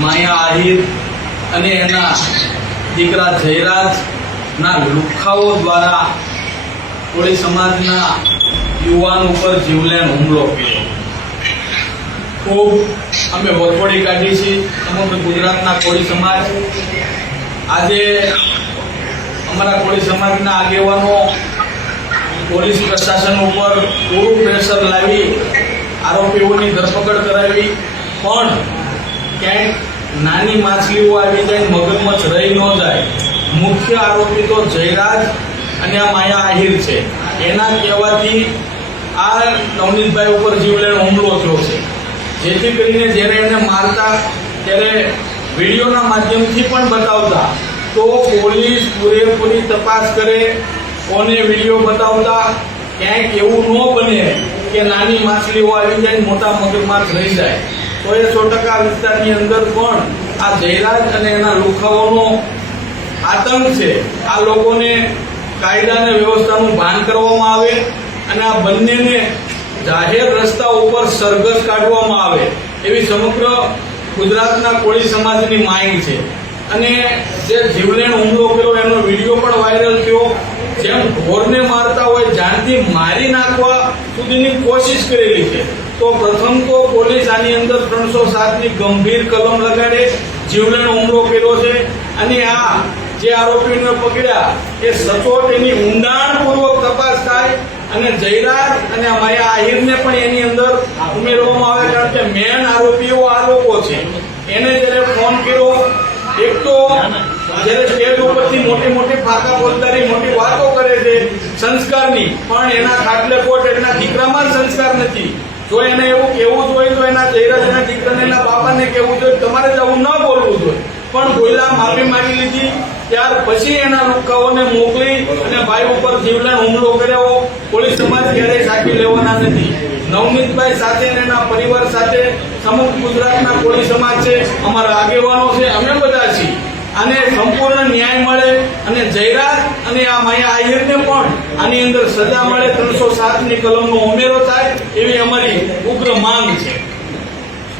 માયા આહિર અને એના દીકરા જયરાજના લુખ્ખાઓ દ્વારા કોળી સમાજના યુવાન ઉપર જીવલેણ હુમલો કર્યો. ખૂબ અમે વખોડી કાઢી છે સમગ્ર ગુજરાતના કોળી સમાજ. આજે અમારા કોળી સમાજના આગેવાનો પોલીસ પ્રશાસન ઉપર પૂરું પ્રેશર લાવી આરોપીઓની ધરપકડ કરાવી, પણ ક્યાંક નાની માછલીઓ આવી જાય, મગજમચ રહી ન જાય. મુખ્ય આરોપી તો જયરાજ અને આ માયા આહિર છે. એના કહેવાથી આ નવનીતભાઈ ઉપર જીવલેણ હુમલો થયો છે. જેથી કરીને જ્યારે એને મારતા ત્યારે વિડીયોના માધ્યમથી પણ બતાવતા તો પોલીસ પૂરેપૂરી તપાસ કરે, કોને વિડીયો બતાવતા ક્યાંક એવું ન બને કે નાની માછલીઓ આવી જાય, મોટા મગજમાર રહી જાય. તો એ 100% વિસ્તારની અંદર પણ આ જયરાજ અને એના લુખાઓનો આતંક છે. આ લોકોને કાયદા અને વ્યવસ્થાનું ભાન કરવામાં આવે અને આ બંનેને જાહેર રસ્તા ઉપર સરઘસ કાઢવામાં આવે એવી સમગ્ર ગુજરાતના કોળી સમાજની માંગ છે. અને જે જીવલેણ હુમલો કર્યો એનો વિડીયો પણ વાયરલ થયો. જેમ ઢોરને મારતા હોય જાનથી મારી નાખવા સુધીની કોશિશ કરેલી છે. તો પ્રથમ તો પોલીસ આની અંદર 307ની ગંભીર કલમ લગાડે, જીવલેણ હુમલો કર્યો છે. અને આ જે આરોપીને પકડ્યા એ સચોટ એની ઊંડાણપૂર્વક તપાસ થાય અને જયરાજ અને માયા આહિરને પણ એની અંદર ઉમેરવામાં આવે. કારણ કે મેન આરોપીઓ આ લોકો છે. એને જ્યારે ફોન કર્યો, એક તો જ્યારે સ્ટેજ ઉપરથી મોટી મોટી ફાકા ફોજદારી મોટી વાતો કરે છે સંસ્કારની, પણ એના ખાટલે કોટ એના દીકરામાં જ સંસ્કાર નથી. જો એને એવું કહેવું જોઈએ તો એના જયરાજ એના દીકરાને એના બાપાને કહેવું જોઈએ તમારે જવું ન બોલવું જોઈએ. પણ બોલ્યા, માફી માંગી લીધી. ત્યાર પછી એના લુખ્ખાઓને મોકલી અને ભાઈ ઉપર જીવલેણ હુમલો કર્યો. પોલીસ સમાજ ક્યારેય સાચી લેવાના નથી. નવનીતભાઈ સાથે અને એના પરિવાર સાથે સમગ્ર ગુજરાતના કોળી સમાજ છે, અમારા આગેવાનો છે, અમે બધા છીએ. આને સંપૂર્ણ ન્યાય મળે અને જયરાજ અને આ માયા આહિરને પણ આની અંદર સજા મળે, 307ની કલમનો ઉમેરો થાય એવી અમારી ઉગ્ર માંગ છે.